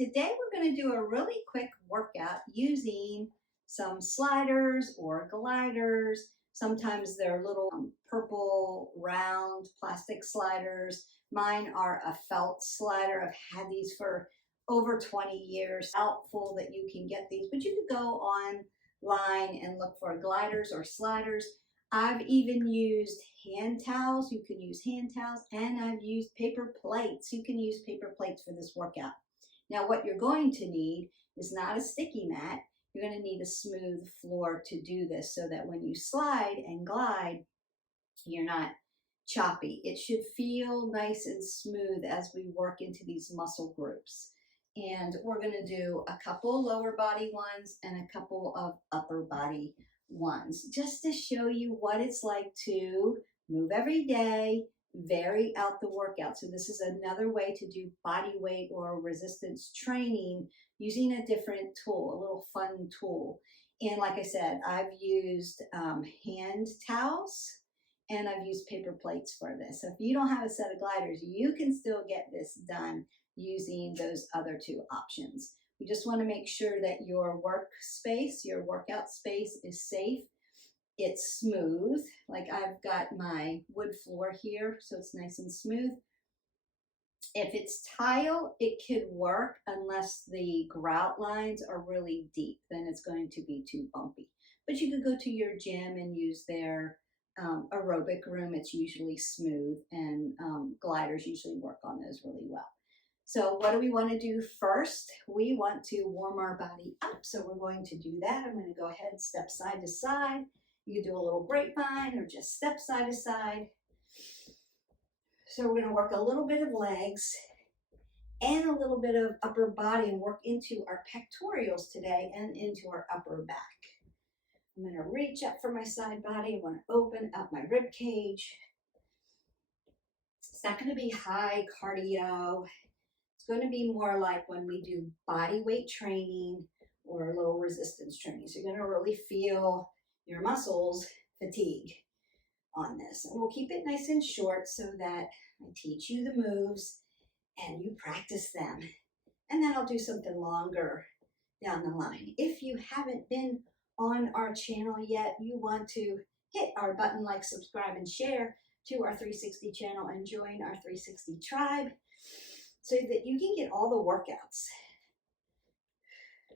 today we're going to do a really quick workout using some sliders or gliders. Sometimes they're little purple round plastic sliders. Mine are a felt slider. I've had these for over 20 years. Helpful that you can get these, but you could go online and look for gliders or sliders. I've even used hand towels. You can use hand towels, and I've used paper plates. You can use paper plates for this workout. Now, what you're going to need is not a sticky mat. You're going to need a smooth floor to do this so that when you slide and glide, you're not choppy. It should feel nice and smooth as we work into these muscle groups. And we're going to do a couple lower body ones and a couple of upper body ones, just to show you what it's like to move every day, vary out the workout. So this is another way to do body weight or resistance training using a different tool, a little fun tool. And like I said, I've used hand towels and I've used paper plates for this. So if you don't have a set of gliders, you can still get this done using those other two options. We just want to make sure that your workspace, your workout space is safe. It's smooth. Like I've got my wood floor here, so it's nice and smooth. If it's tile, it could work unless the grout lines are really deep, then it's going to be too bumpy. But you could go to your gym and use their aerobic room. It's usually smooth, and gliders usually work on those really well. So what do we want to do first? We want to warm our body up. So we're going to do that. I'm going to go ahead and step side to side. You can do a little grapevine or just step side to side. So we're going to work a little bit of legs and a little bit of upper body and work into our pectorials today and into our upper back. I'm going to reach up for my side body. I want to open up my rib cage. It's not going to be high cardio. It's going to be more like when we do body weight training or a little resistance training. So you're going to really feel your muscles fatigue on this. And we'll keep it nice and short so that I teach you the moves and you practice them. And then I'll do something longer down the line. If you haven't been on our channel yet, you want to hit our button, like, subscribe, and share to our 360 channel and join our 360 tribe, so that you can get all the workouts.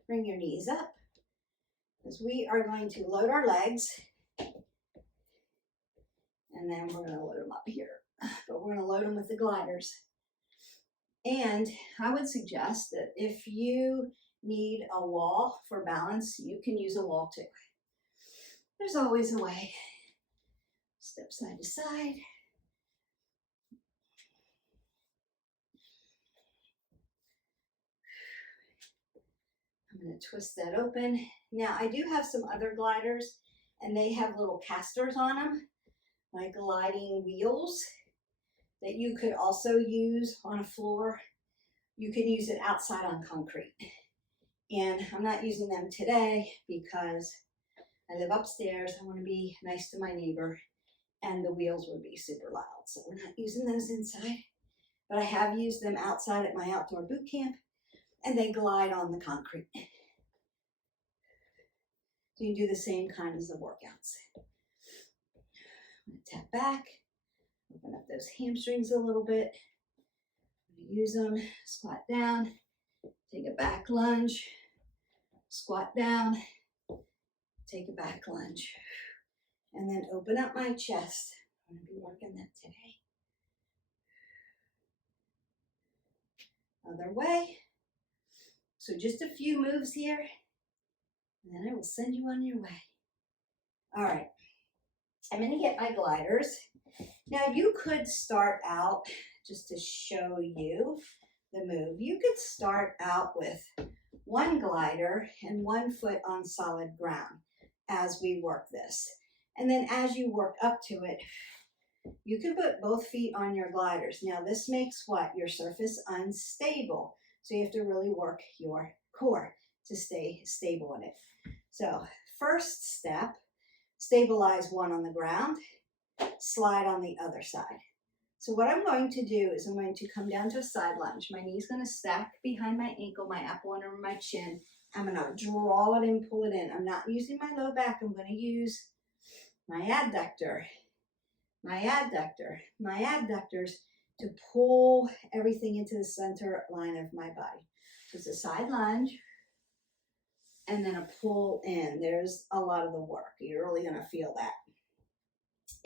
Bring your knees up as we are going to load our legs, and then we're going to load them up here, but we're going to load them with the gliders. And I would suggest that if you need a wall for balance, you can use a wall too. There's always a way. Step side to side. I'm going to twist that open. Now I do have some other gliders, and they have little casters on them, like gliding wheels that you could also use on a floor. You can use it outside on concrete. And I'm not using them today because I live upstairs. I want to be nice to my neighbor, and the wheels would be super loud. So we're not using those inside, but I have used them outside at my outdoor boot camp, and they glide on the concrete. So you do the same kinds of workouts. Tap back, open up those hamstrings a little bit. Use them, squat down, take a back lunge, squat down, take a back lunge, and then open up my chest. I'm going to be working that today. Other way. So just a few moves here, and then I will send you on your way. All right, I'm going to get my gliders. Now you could start out, just to show you the move, you could start out with one glider and 1 foot on solid ground as we work this. And then as you work up to it, you can put both feet on your gliders. Now this makes what? Your surface unstable. So you have to really work your core to stay stable in it. So first step, stabilize one on the ground, slide on the other side. So what I'm going to do is I'm going to come down to a side lunge. My knee's going to stack behind my ankle, my apple under my chin. I'm going to draw it in, pull it in. I'm not using my low back. I'm going to use my adductor, my adductor, my adductors to pull everything into the center line of my body. So it's a side lunge and then a pull in. There's a lot of the work. You're really going to feel that.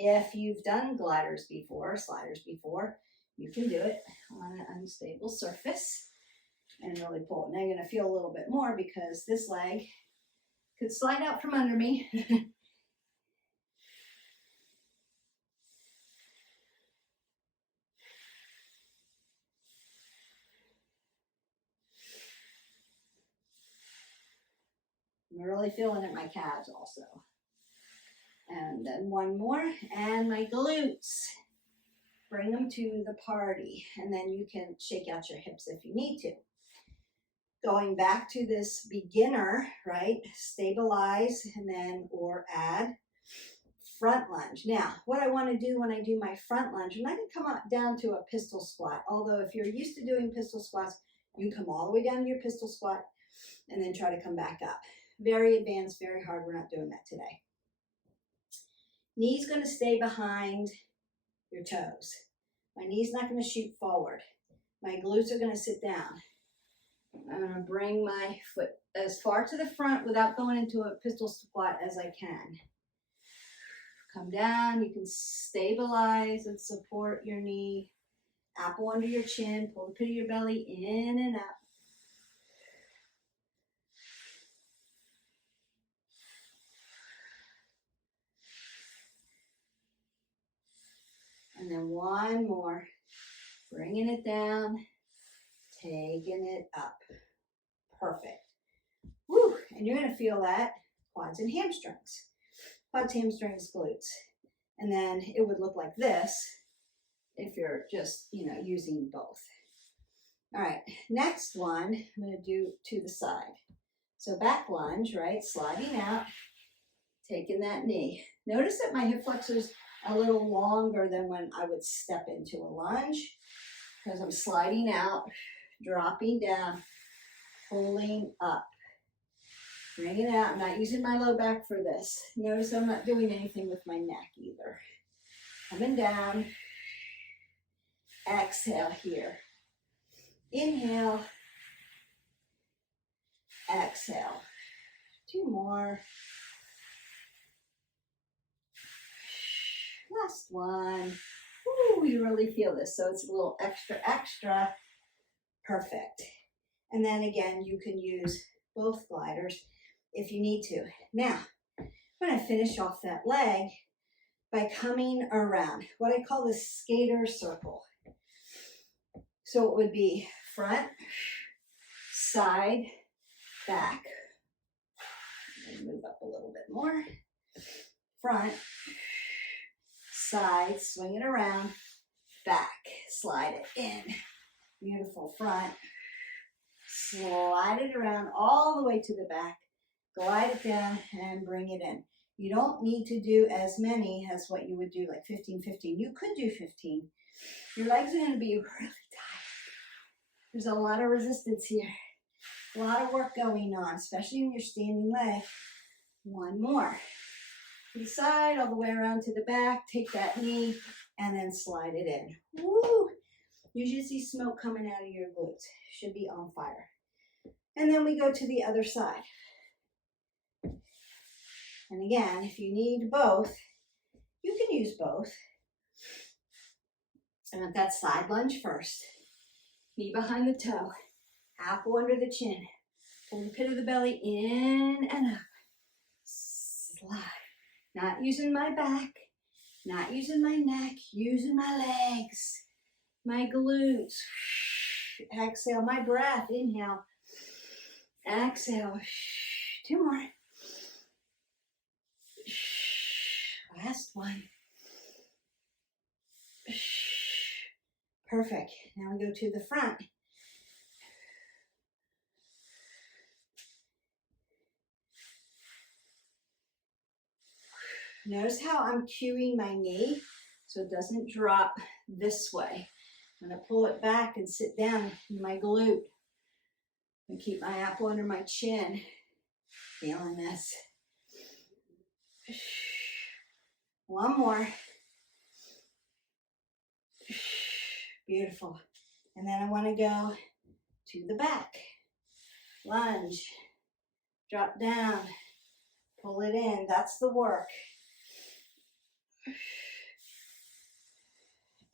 If you've done gliders before, sliders before, you can do it on an unstable surface and really pull. Now you're going to feel a little bit more because this leg could slide out from under me. I'm really feeling it in my calves also. And then one more, and my glutes. Bring them to the party, and then you can shake out your hips if you need to. Going back to this beginner, right? Stabilize, and then, or add front lunge. Now, what I want to do when I do my front lunge, I'm not going to come up down to a pistol squat, although if you're used to doing pistol squats, you come all the way down to your pistol squat, and then try to come back up. Very advanced, very hard. We're not doing that today. Knee's going to stay behind your toes. My knee's not going to shoot forward. My glutes are going to sit down. I'm going to bring my foot as far to the front without going into a pistol squat as I can. Come down. You can stabilize and support your knee. Apple under your chin. Pull the pit of your belly in and up. And then one more, bringing it down, taking it up. Perfect. Woo! And you're going to feel that quads and hamstrings. Quads, hamstrings, glutes. And then it would look like this if you're just, using both. All right, next one, I'm going to do to the side. So back lunge, right? Sliding out, taking that knee. Notice that my hip flexors a little longer than when I would step into a lunge because I'm sliding out, dropping down, pulling up, bring it out. I'm not using my low back for this. Notice I'm not doing anything with my neck either. Coming down, exhale here. Inhale, exhale. Two more. Last one. Ooh, you really feel this. So it's a little extra. Perfect. And then again, you can use both gliders if you need to. Now, I'm going to finish off that leg by coming around. What I call the skater circle. So it would be front, side, back. Move up a little bit more. Front, side, swing it around, back, slide it in. Beautiful. Front, slide it around all the way to the back, glide it down and bring it in. You don't need to do as many as what you would do, like 15, 15. You could do 15. Your legs are going to be really tight. There's a lot of resistance here. A lot of work going on, especially in your standing leg. One more. To the side, all the way around to the back. Take that knee and then slide it in. Woo! You should see smoke coming out of your glutes. Should be on fire. And then we go to the other side. And again, if you need both, you can use both. And with that side lunge first. Knee behind the toe. Apple under the chin. Pull the pit of the belly in and up. Slide. Not using my back. Not using my neck. Using my legs. My glutes. Exhale. My breath. Inhale. Exhale. Two more. Last one. Perfect. Now we go to the front. Notice how I'm cueing my knee so it doesn't drop this way. I'm going to pull it back and sit down in my glute and keep my apple under my chin. Feeling this. One more. Beautiful. And then I want to go to the back. Lunge. Drop down. Pull it in. That's the work.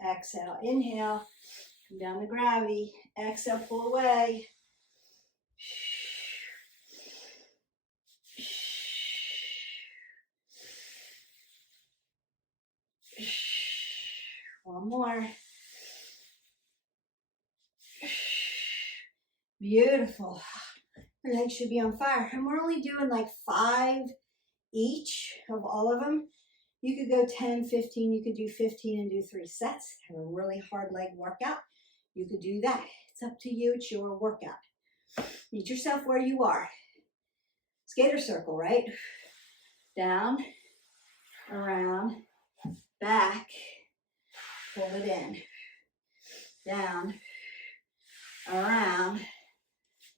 Exhale. Inhale. Come down to gravity. Exhale. Pull away. One more. Beautiful. Your legs should be on fire. And we're only doing like 5 each of all of them. You could go 10, 15. You could do 15 and do 3 sets. Have a really hard leg workout. You could do that. It's up to you. It's your workout. Meet yourself where you are. Skater circle, right? Down, around, back. Pull it in. Down, around,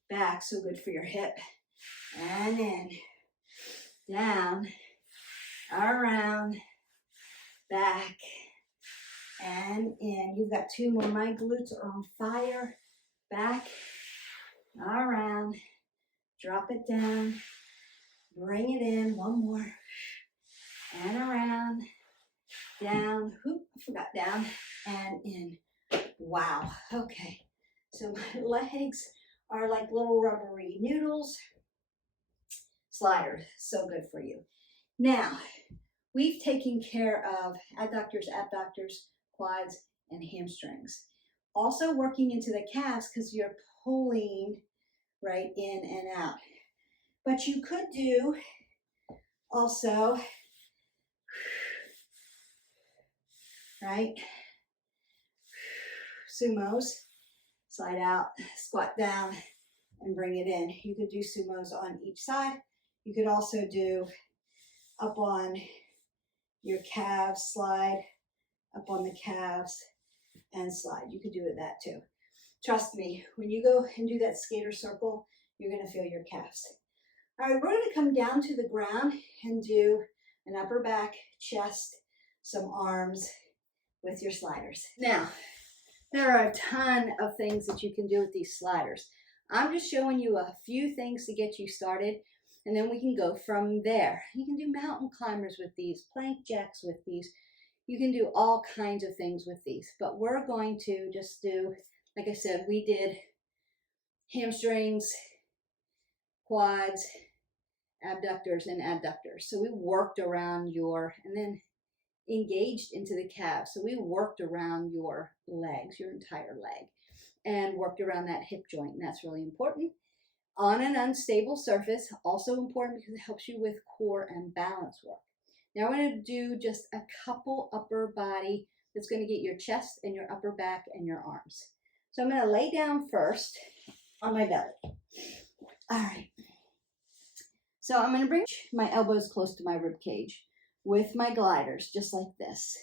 back. So good for your hip. And in. Down, around, back, and in. You've got 2 more. My glutes are on fire. Back, around, drop it down, bring it in. 1 more. And around, down, whoop, I forgot down, and in. Wow, okay. So my legs are like little rubbery noodles. Sliders, so good for you. Now, we've taken care of adductors, abductors, quads, and hamstrings. Also working into the calves because you're pulling right in and out. But you could do also, right, sumos, slide out, squat down, and bring it in. You could do sumos on each side. You could also do up on your calves, slide, up on the calves, and slide. You could do it that too. Trust me, when you go and do that skater circle, you're gonna feel your calves. All right, we're gonna come down to the ground and do an upper back, chest, some arms with your sliders. Now, there are a ton of things that you can do with these sliders. I'm just showing you a few things to get you started, and then we can go from there. You can do mountain climbers with these, plank jacks with these. You can do all kinds of things with these, but we're going to just do, like I said, we did hamstrings, quads, abductors, and adductors. So we worked around your, and then engaged into the calves. So we worked around your legs, your entire leg, and worked around that hip joint, and that's really important. On an unstable surface, also important because it helps you with core and balance work. Now we're going to do just a couple upper body that's going to get your chest and your upper back and your arms. So I'm going to lay down first on my belly. All right. So I'm going to bring my elbows close to my rib cage with my gliders, just like this.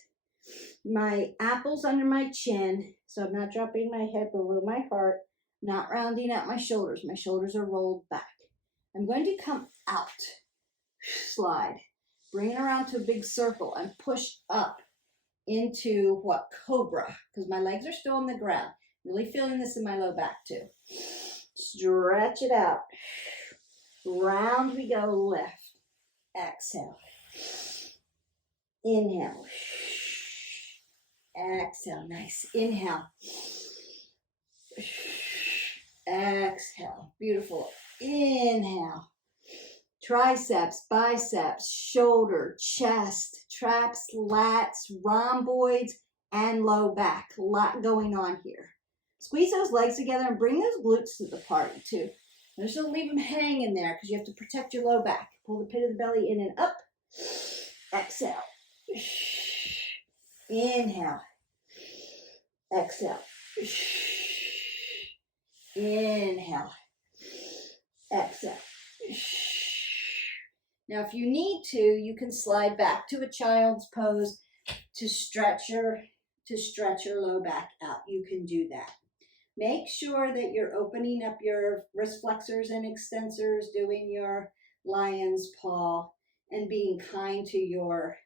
My apples under my chin, so I'm not dropping my head below my heart, not rounding out my shoulders. My shoulders are rolled back. I'm going to come out, slide, bring it around to a big circle and push up into what? Cobra, because my legs are still on the ground. Really feeling this in my low back too. Stretch it out. Round we go, lift. Exhale. Inhale. Exhale. Nice. Inhale. Exhale. Beautiful. Inhale. Triceps, biceps, shoulder, chest, traps, lats, rhomboids, and low back. A lot going on here. Squeeze those legs together and bring those glutes to the party too. And just don't leave them hanging there because you have to protect your low back. Pull the pit of the belly in and up. Exhale. Inhale. Exhale. Inhale. Exhale. Now, if you need to, you can slide back to a child's pose, to stretch your low back out. You can do that. Make sure that you're opening up your wrist flexors and extensors, doing your lion's paw, and being kind to your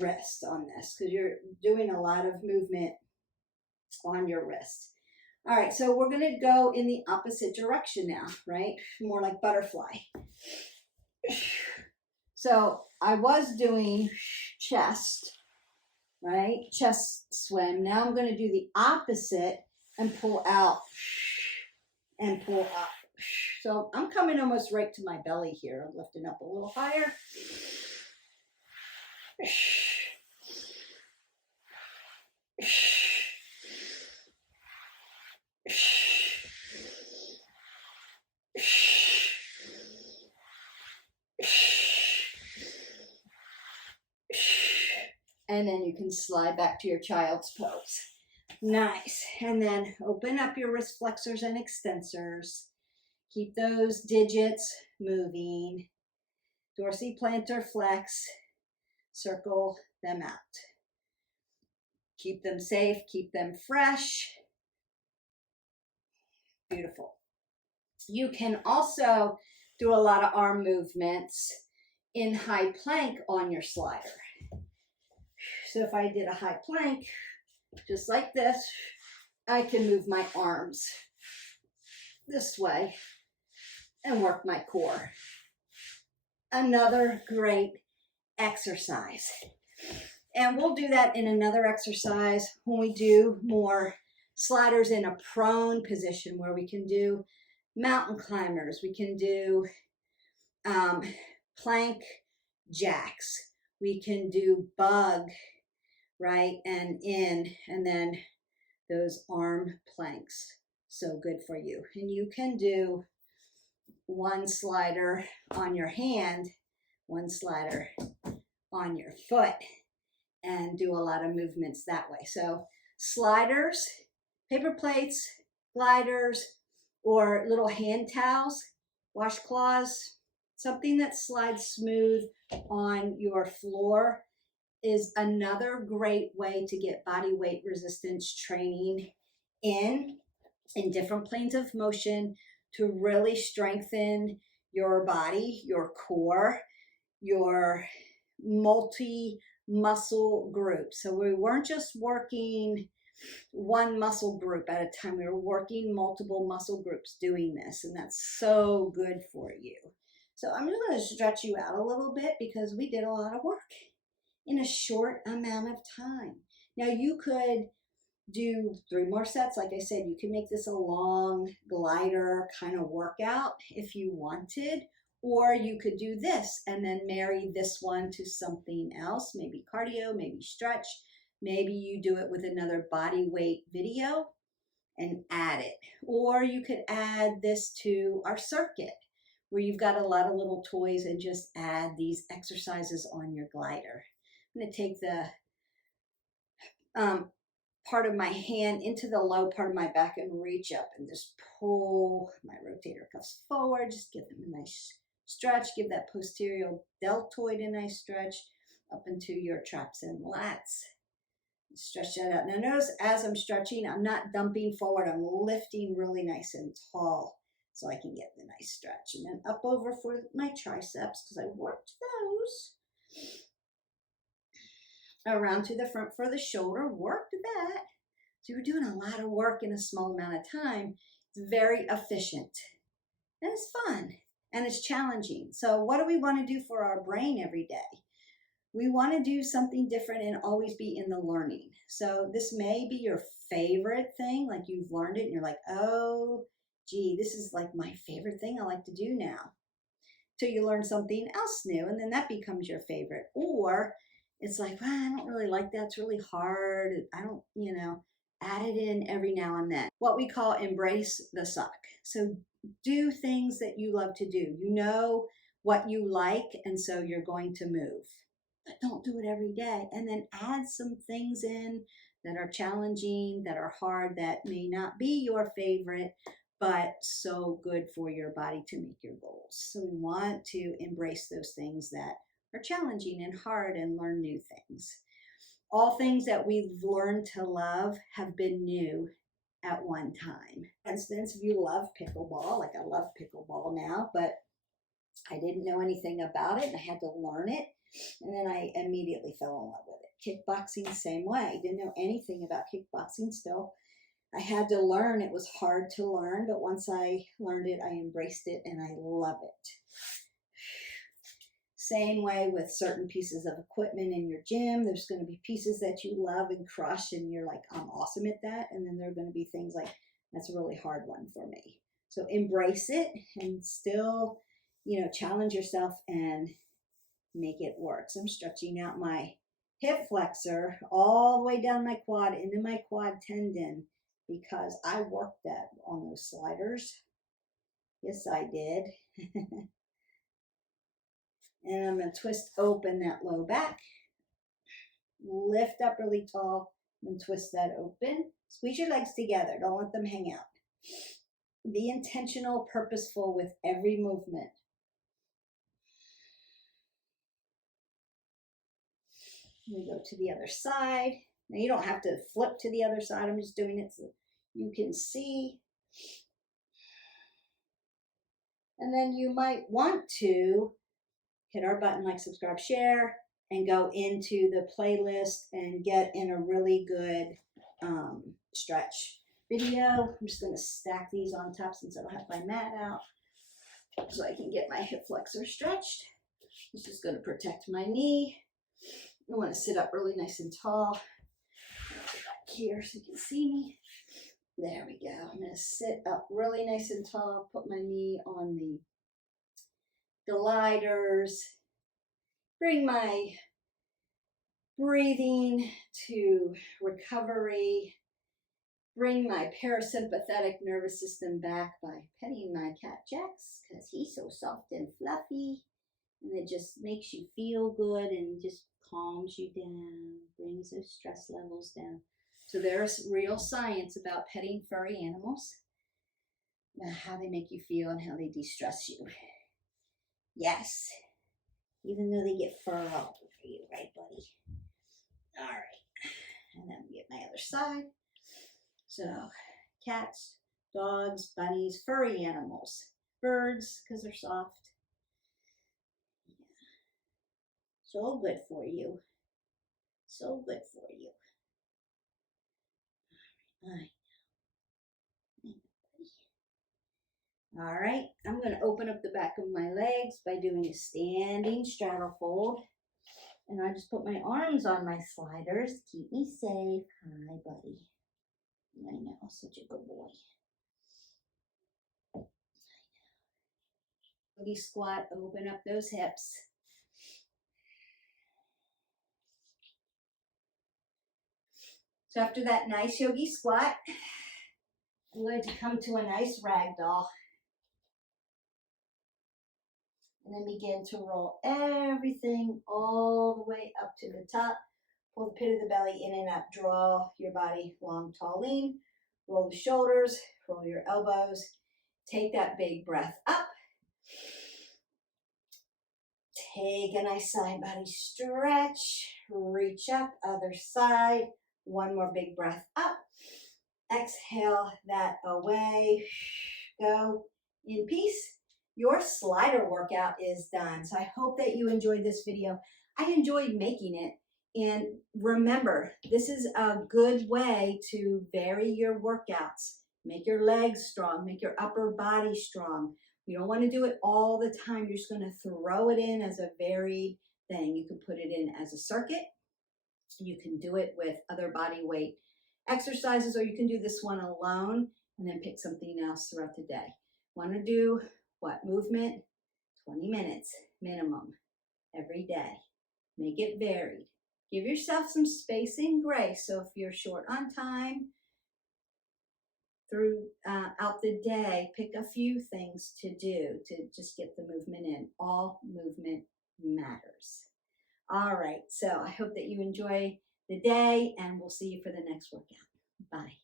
wrist on this because you're doing a lot of movement on your wrist. All right, so we're going to go in the opposite direction now, right? More like butterfly. So I was doing chest, right? Chest swim. Now I'm going to do the opposite and pull out and pull up. So I'm coming almost right to my belly here. I'm lifting up a little higher. And then you can slide back to your child's pose. Nice. And then open up your wrist flexors and extensors. Keep those digits moving. Dorsiplantar flex. Circle them out. Keep them safe. Keep them fresh. Beautiful. You can also do a lot of arm movements in high plank on your slider. So if I did a high plank, just like this, I can move my arms this way and work my core. Another great exercise. And we'll do that in another exercise when we do more sliders in a prone position where we can do mountain climbers. We can do plank jacks. We can do bug, right? And then those arm planks. So good for you. And you can do one slider on your hand, one slider on your foot, and do a lot of movements that way. So sliders, paper plates, gliders, or little hand towels, washcloths, something that slides smooth on your floor is another great way to get body weight resistance training in different planes of motion to really strengthen your body, your core, your multi-muscle group. So we weren't just working one muscle group at a time. We were working multiple muscle groups doing this, and that's so good for you. So I'm just going to stretch you out a little bit because we did a lot of work in a short amount of time. Now you could do 3 more sets. Like I said, you can make this a long glider kind of workout if you wanted, or you could do this and then marry this one to something else, maybe cardio, maybe stretch. Maybe you do it with another body weight video and add it. Or you could add this to our circuit where you've got a lot of little toys and just add these exercises on your glider. I'm going to take the part of my hand into the low part of my back and reach up and just pull my rotator cuffs forward. Just give them a nice stretch. Give that posterior deltoid a nice stretch up into your traps and lats. Stretch that out. Now notice as I'm stretching, I'm not dumping forward. I'm lifting really nice and tall so I can get the nice stretch. And then up over for my triceps because I worked those. Around to the front for the shoulder, worked that. So you're doing a lot of work in a small amount of time. It's very efficient and it's fun and it's challenging. So what do we want to do for our brain every day? We want to do something different and always be in the learning. So this may be your favorite thing, like you've learned it and you're like, oh, gee, this is like my favorite thing I like to do now. Till you learn something else new and then that becomes your favorite. Or it's like, well, I don't really like that. It's really hard. I don't, add it in every now and then. What we call embrace the suck. So do things that you love to do. You know what you like, and so you're going to move. But don't do it every day. And then add some things in that are challenging, that are hard, that may not be your favorite, but so good for your body to make your goals. So we want to embrace those things that are challenging and hard and learn new things. All things that we've learned to love have been new at one time. For instance, if you love pickleball, like I love pickleball now, but I didn't know anything about it and I had to learn it. And then I immediately fell in love with it. Kickboxing, same way. Didn't know anything about kickboxing still. I had to learn. It was hard to learn, but once I learned it, I embraced it and I love it. Same way with certain pieces of equipment in your gym. There's going to be pieces that you love and crush and you're like, I'm awesome at that. And then there are going to be things like, that's a really hard one for me. So embrace it and still, challenge yourself and make it work. So I'm stretching out my hip flexor all the way down my quad into my quad tendon because I worked that on those sliders. Yes, I did. And I'm going to twist open that low back. Lift up really tall and twist that open. Squeeze your legs together. Don't let them hang out. Be intentional, purposeful with every movement. We go to the other side. Now you don't have to flip to the other side. I'm just doing it so you can see. And then you might want to hit our button, like, subscribe, share, and go into the playlist and get in a really good stretch video. I'm just going to stack these on top since I don't have my mat out so I can get my hip flexor stretched. This is going to protect my knee. I want to sit up really nice and tall. Back here so you can see me. There we go. I'm going to sit up really nice and tall, put my knee on the gliders, bring my breathing to recovery, bring my parasympathetic nervous system back by petting my cat Jax because he's so soft and fluffy, and it just makes you feel good and just calms you down, brings those stress levels down. So there's real science about petting furry animals, how they make you feel and how they de-stress you. Yes, even though they get fur all over you, right, buddy? All right, and then we get my other side. So cats, dogs, bunnies, furry animals, birds, because they're soft. Yeah. So good for you. So good for you. All right. All right, I'm going to open up the back of my legs by doing a standing straddle fold. And I just put my arms on my sliders. Keep me safe. Hi, buddy. I know, such a good boy. Yogi squat, open up those hips. So after that nice yogi squat, I'm going to come to a nice ragdoll. And then begin to roll everything all the way up to the top. Pull the pit of the belly in and up. Draw your body long, tall, lean. Roll the shoulders, roll your elbows. Take that big breath up. Take a nice side body stretch. Reach up, other side. One more big breath up. Exhale that away. Go in peace. Your slider workout is done. So I hope that you enjoyed this video. I enjoyed making it. And remember, this is a good way to vary your workouts. Make your legs strong, make your upper body strong. You don't want to do it all the time. You're just going to throw it in as a varied thing. You can put it in as a circuit. You can do it with other body weight exercises, or you can do this one alone and then pick something else throughout the day. Want to do what? Movement? 20 minutes minimum every day. Make it varied. Give yourself some space and grace. So if you're short on time throughout the day, pick a few things to do to just get the movement in. All movement matters. All right, so I hope that you enjoy the day, and we'll see you for the next workout. Bye.